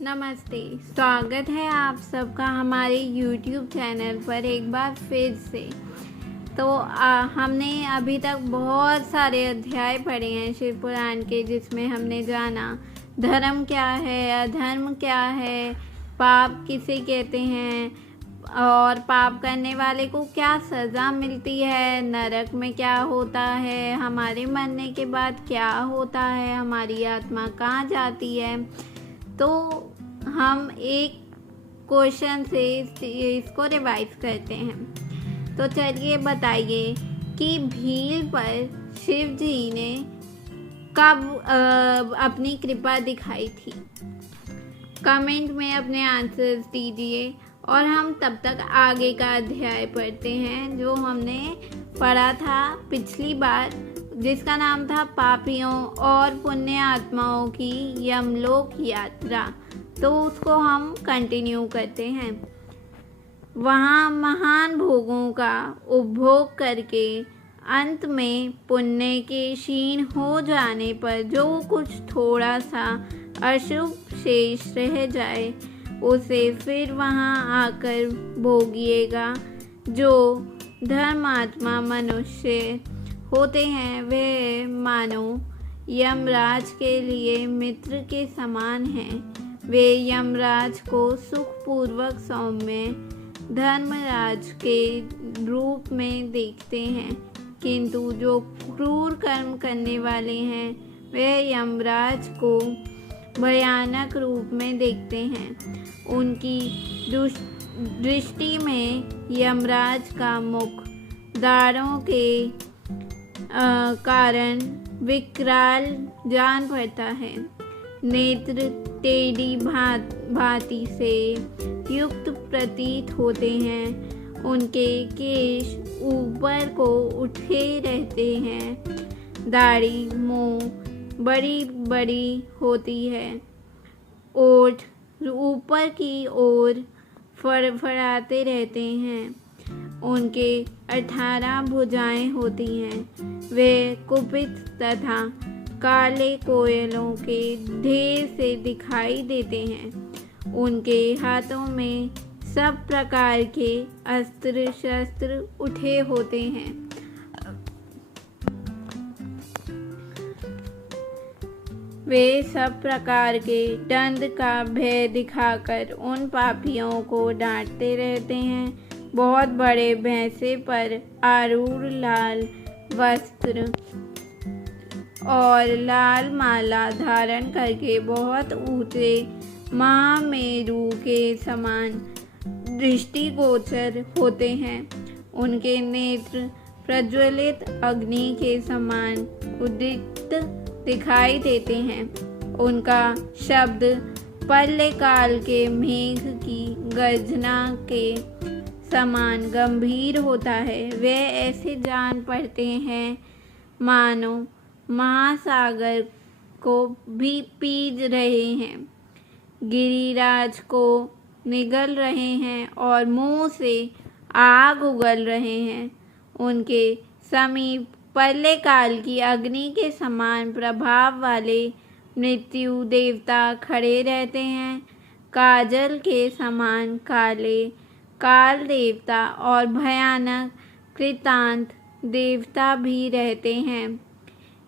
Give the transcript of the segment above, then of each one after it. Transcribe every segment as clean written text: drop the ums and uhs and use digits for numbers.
नमस्ते। स्वागत है आप सबका हमारे YouTube चैनल आप सबका हमारे YouTube चैनल पर एक बार फिर से। तो हमने अभी तक बहुत सारे अध्याय पढ़े हैं शिव पुराण के, जिसमें हमने जाना धर्म क्या है, अधर्म क्या है, पाप किसे कहते हैं और पाप करने वाले को क्या सज़ा मिलती है, नरक में क्या होता है, हमारे मरने के बाद क्या होता है, हमारी आत्मा कहाँ जाती है। तो हम एक क्वेश्चन से इसको रिवाइज करते हैं। तो चलिए बताइए कि भील पर शिव जी ने कब अपनी कृपा दिखाई थी। कमेंट में अपने आंसर्स दीजिए और हम तब तक आगे का अध्याय पढ़ते हैं जो हमने पढ़ा था पिछली बार, जिसका नाम था पापियों और पुण्य आत्माओं की यमलोक यात्रा। तो उसको हम कंटिन्यू करते हैं। वहाँ महान भोगों का उपभोग करके अंत में पुण्य के क्षीण हो जाने पर जो कुछ थोड़ा सा अशुभ शेष रह जाए उसे फिर वहाँ आकर भोगिएगा। जो धर्मात्मा मनुष्य होते हैं वे मानो यमराज के लिए मित्र के समान हैं। वे यमराज को सुखपूर्वक सौम्य धर्मराज के रूप में देखते हैं, किंतु जो क्रूर कर्म करने वाले हैं वे यमराज को भयानक रूप में देखते हैं। उनकी दृष्टि में यमराज का मुख दाढ़ों के कारण विकराल जान पड़ता है। नेत्र टेढ़ी भांति से युक्त प्रतीत होते हैं। उनके केश ऊपर को उठे रहते हैं। दाढ़ी मुंह बड़ी बड़ी होती है। ओठ ऊपर की ओर फड़फड़ाते रहते हैं। उनके 18 भुजाएं होती हैं। वे कुपित तथा काले कोयलों के ढेर से दिखाई देते हैं। उनके हाथों में सब प्रकार के अस्त्र शस्त्र उठे होते हैं। वे सब प्रकार के दंड का भय दिखाकर उन पापियों को डांटते रहते हैं। बहुत बड़े भैंसे पर आरूढ़ लाल वस्त्र और लाल माला धारण करके बहुत ऊंचे महामेरु के समान दृष्टिगोचर होते हैं। उनके नेत्र प्रज्वलित अग्नि के समान उद्दीप्त दिखाई देते हैं। उनका शब्द प्रलय काल के मेघ की गर्जना के समान गंभीर होता है। वे ऐसे जान पड़ते हैं मानो महासागर को भी पीज रहे हैं, गिरिराज को निगल रहे हैं और मुंह से आग उगल रहे हैं। उनके समीप प्रलय काल की अग्नि के समान प्रभाव वाले मृत्यु देवता खड़े रहते हैं। काजल के समान काले काल देवता और भयानक कृतांत देवता भी रहते हैं।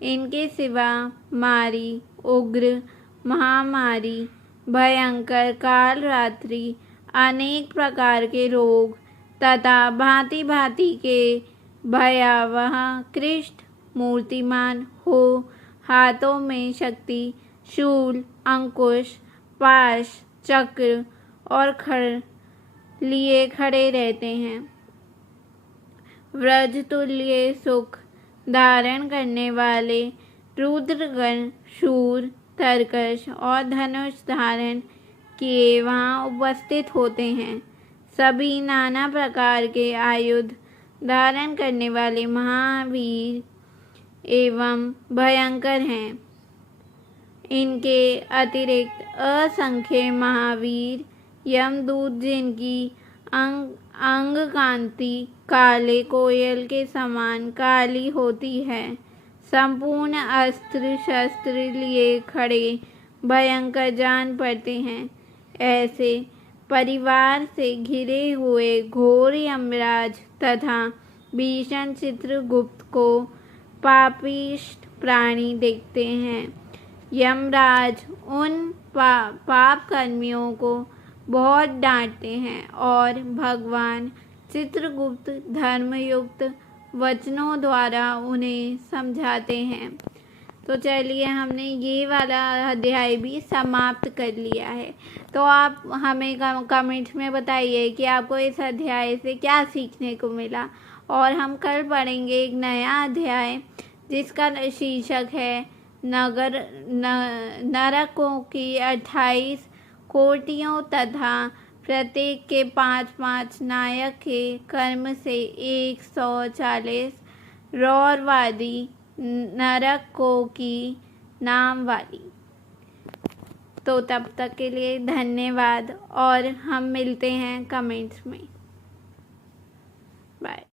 इनके सिवा मारी, उग्र महामारी, भयंकर काल रात्रि, अनेक प्रकार के रोग तथा भांति भांति के भयावह कृष्ण मूर्तिमान हो हाथों में शक्ति शूल, अंकुश, पाश, चक्र और खड़ लिए खड़े रहते हैं। व्रज तुल्य सुख धारण करने वाले रुद्रगण शूर, तरकश और धनुष धारण किए वहाँ उपस्थित होते हैं। सभी नाना प्रकार के आयुध धारण करने वाले महावीर एवं भयंकर हैं। इनके अतिरिक्त असंख्य महावीर यमदूत जिनकी अंग कांति काले कोयल के समान काली होती है, संपूर्ण अस्त्र शस्त्र लिए खड़े भयंकर जान पड़ते हैं। ऐसे परिवार से घिरे हुए घोर यमराज तथा भीषण चित्रगुप्त को पापिष्ट प्राणी देखते हैं। यमराज उन पाप कर्मियों को बहुत डांटते हैं और भगवान चित्रगुप्त धर्मयुक्त वचनों द्वारा उन्हें समझाते हैं। तो चलिए, हमने ये वाला अध्याय भी समाप्त कर लिया है। तो आप हमें कमेंट्स में बताइए कि आपको इस अध्याय से क्या सीखने को मिला। और हम कल पढ़ेंगे एक नया अध्याय जिसका शीर्षक है नरकों की 28 कोटियों तथा प्रत्येक के 5-5 नायक के कर्म से 140 रौरवादी नरकों की नाम वाली। तो तब तक के लिए धन्यवाद और हम मिलते हैं कमेंट्स में। बाय।